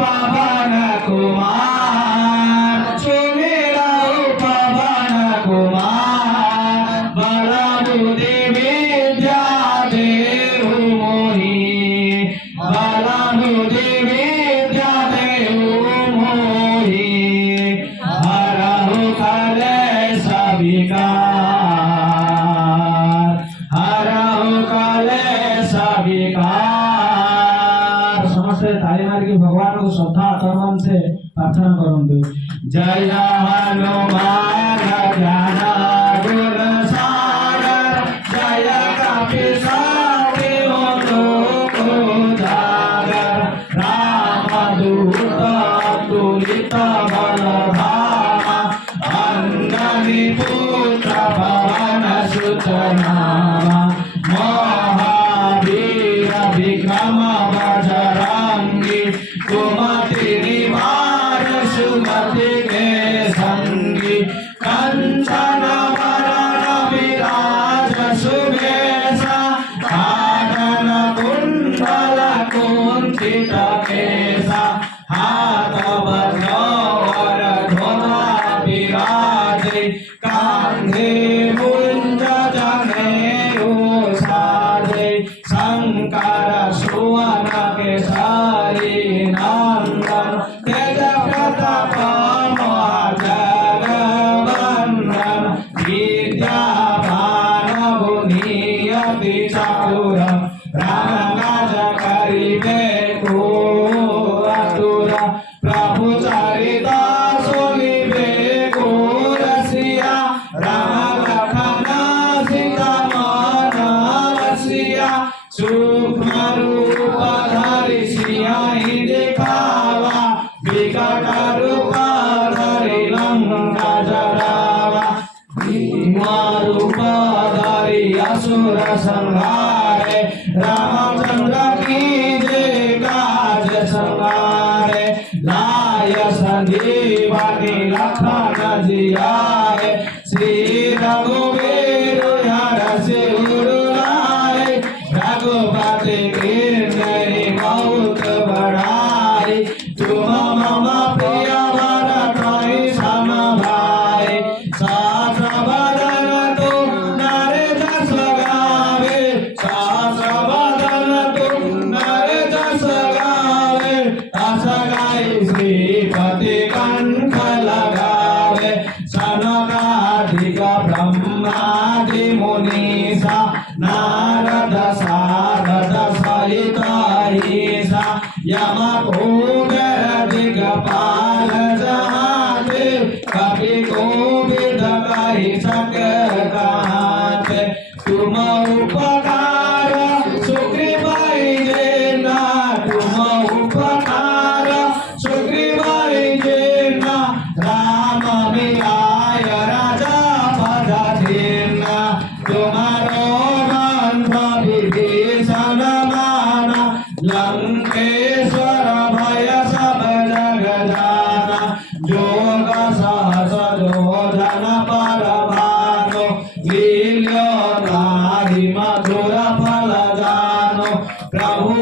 पवन कुमार सुमिरऊ पवन कुमार बल बुद्धि विद्या देहु मोहि बल बुद्धि विद्या देहु मोहि हरहु कलेश विकार हरहु कलेश विकार। समस्त ताली मार के भगवान को श्रद्धा कर्म से प्रार्थना करंतु। जय हनुमान ज्ञान गुण सागर जय कपीसति लोक उजागर रामदूत अतुलित बल धामा अंजनी पुत्र पवन सुत नामा महावीर विक्रम बजरंगी कुमति निवार सुमति के संगी कंचन वरण विराज सुबेसा कानन कुंडल कुंचित केसा हाथ वज्र ध्वजा विराजे कांधे मुंज जनेऊ साजे शंकर सुवन केसरी नंदन तेज प्रताप जगवंदन विद्यावान गुणियति चतुर रामकाज करिबे को आतुर प्रभु चरित सुनिबे को रसिया राम लखन सीता मन रसिया सूक्ष्म रूप धरि सियाहि दिखावा विकट रूप धरि लंका जरावा भीम रूप धरि असुर संहारे रामचंद्र की जय काज संहारे लाय संजीवनी लखन जियाए श्री रघुवीर हर सिर लाए रघुपति कीर्ति बहुत बढ़ाई तुम मम प्रिय भरत सम भाई सहस्र बदन तुम नर जस गावे सहस्र बदन तुम नर जस गावे अस गाई श्रीपति कंठ लगावे सनकादिक ब्रह्मादि मुनीसा नारद सारद सहित ईसा यम कुबेर दिगपाल जहाते कपि कोविद कहि सके कहाते तुम उपकार सुग्रीवाय देना तुम उपकार सुग्रीवाय देना राम मिलाय राजा पद देना तुम्हारो बंध विभीषण माना लंकेश्वर भय सब जग जाना जोग सहस जोधन पर भानो लील्यो नाहि मधुर फल जानो प्रभु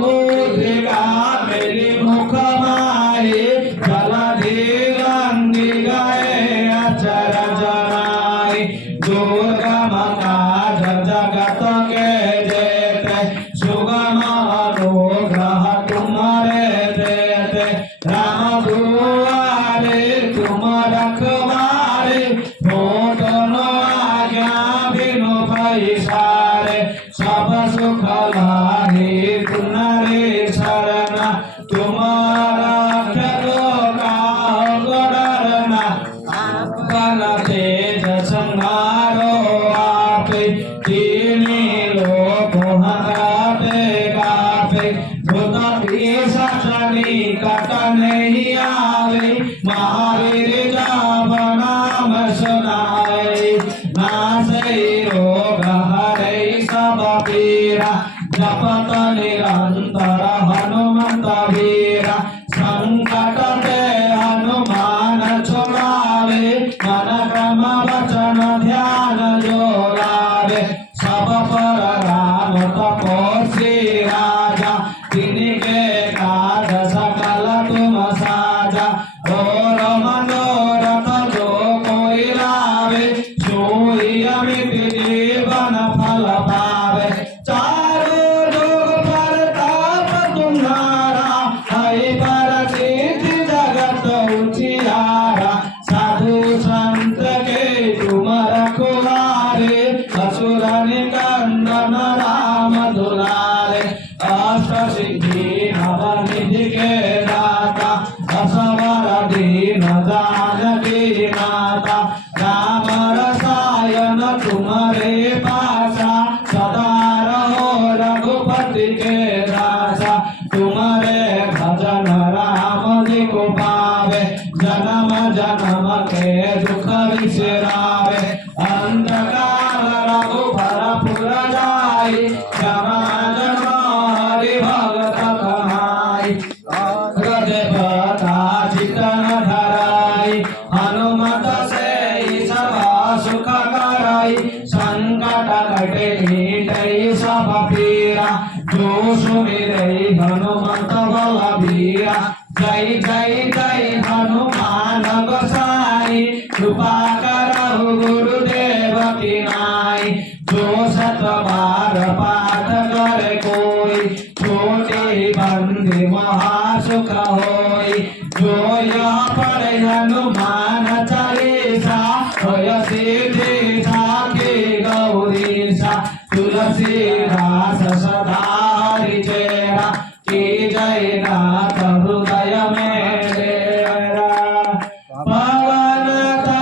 मुद्रिका मेरी मुख माहि जलधि लंघि गए अचरज नाहि दुर्गम काज जगत के जेते सुगम अनुग्रह तुम्हारे देते राम दुआरे तुम रखवारे होत न आज्ञा बिनु पैसारे सब सुख लाहि तुम्हारे शरण तुम्हारा रक्षो काहु को डरना बल तेज संहारो आपे तीनी लोक हराते कापे भूत पिशाच निकट नहीं आवे महावीर जप नाम सुनाए नासै रोग हरै सब पीरा जपत निरंतर हनुमंत वीरा संकट ते हनुमान छुड़ावे मन क्रम वचन ध्यान जो लावे सब पर राम तपस्वी राजा तिनके काज सकल सिद्धि के दाता असवर दीन जानकी माता राम रसायन तुम्हारे पासा सदा रहो रघुपति के दासा तुम्हारे भजन राम जी को पावे जन्म जन्म के दुख विसरावे अंधकार रघुबर पुर जाई जमा जमा हरि भगत कहाई हृदय बता चितन धराई हनुमत से सदा सुख कराई संकट कटे मीटई सब पीरा जो सुमिरै हनुमत बलबीरा जय जय जय हनुमान गोसाई कृपा करहु गुरुदेव की नाई जो सत बार पाठ करे कोई छोटे बंदे महासुख होई जो